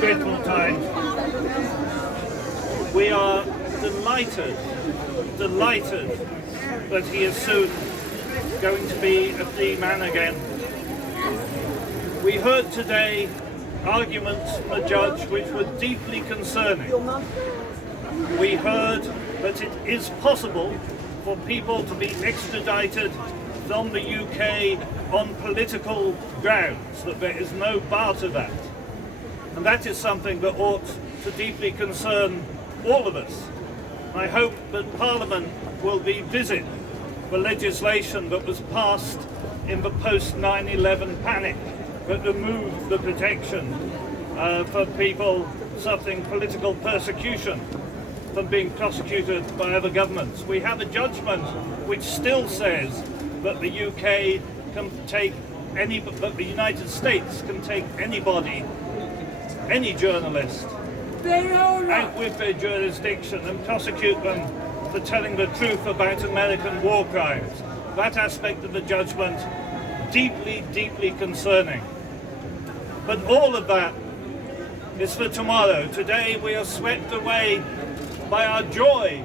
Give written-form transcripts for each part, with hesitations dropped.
dreadful times. We are delighted that he is soon going to be a free man again. We heard today arguments from the judge which were deeply concerning. We heard that it is possible for people to be extradited from the UK on political grounds, that there is no bar to that. And that is something that ought to deeply concern all of us. I hope that Parliament will revisit the legislation that was passed in the post-9/11 panic that removed the protection for people suffering political persecution from being prosecuted by other governments. We have a judgment which still says that the UK can take that the United States can take anybody, any journalist, out with their jurisdiction and prosecute them for telling the truth about American war crimes. That aspect of the judgment, deeply, deeply concerning. But all of that is for tomorrow. Today we are swept away by our joy.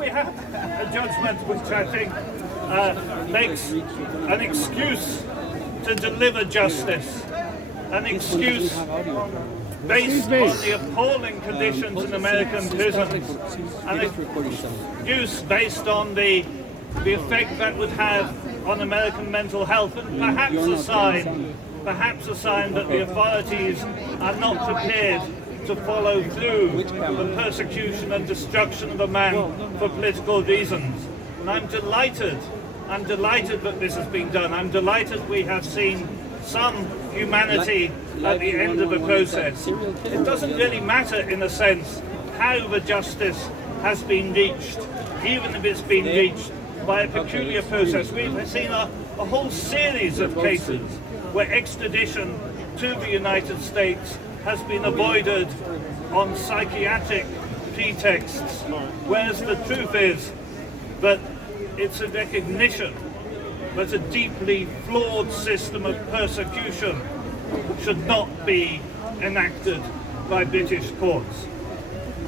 We have a judgment which I think makes an excuse to deliver justice, an excuse based on the appalling conditions in American prisons, an excuse based on the effect that would have on American mental health, and perhaps a sign that the authorities are not prepared to follow through the persecution and destruction of a man for political reasons. And I'm delighted that this has been done. I'm delighted we have seen some humanity at the end of the process. It doesn't really matter, in a sense, how the justice has been reached, even if it's been reached by a peculiar process. We've seen a whole series of cases where extradition to the United States has been avoided on psychiatric pretexts, whereas the truth is that it's a recognition that a deeply flawed system of persecution should not be enacted by British courts.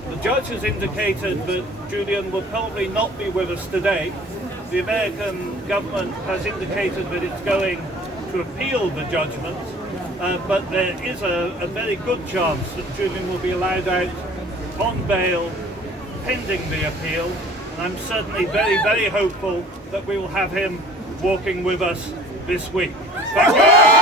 The judge has indicated that Julian will probably not be with us today. The American government has indicated that it's going to appeal the judgment, but there is a very good chance that Julian will be allowed out on bail pending the appeal, and I'm certainly very, very hopeful that we will have him walking with us this week. Thank you.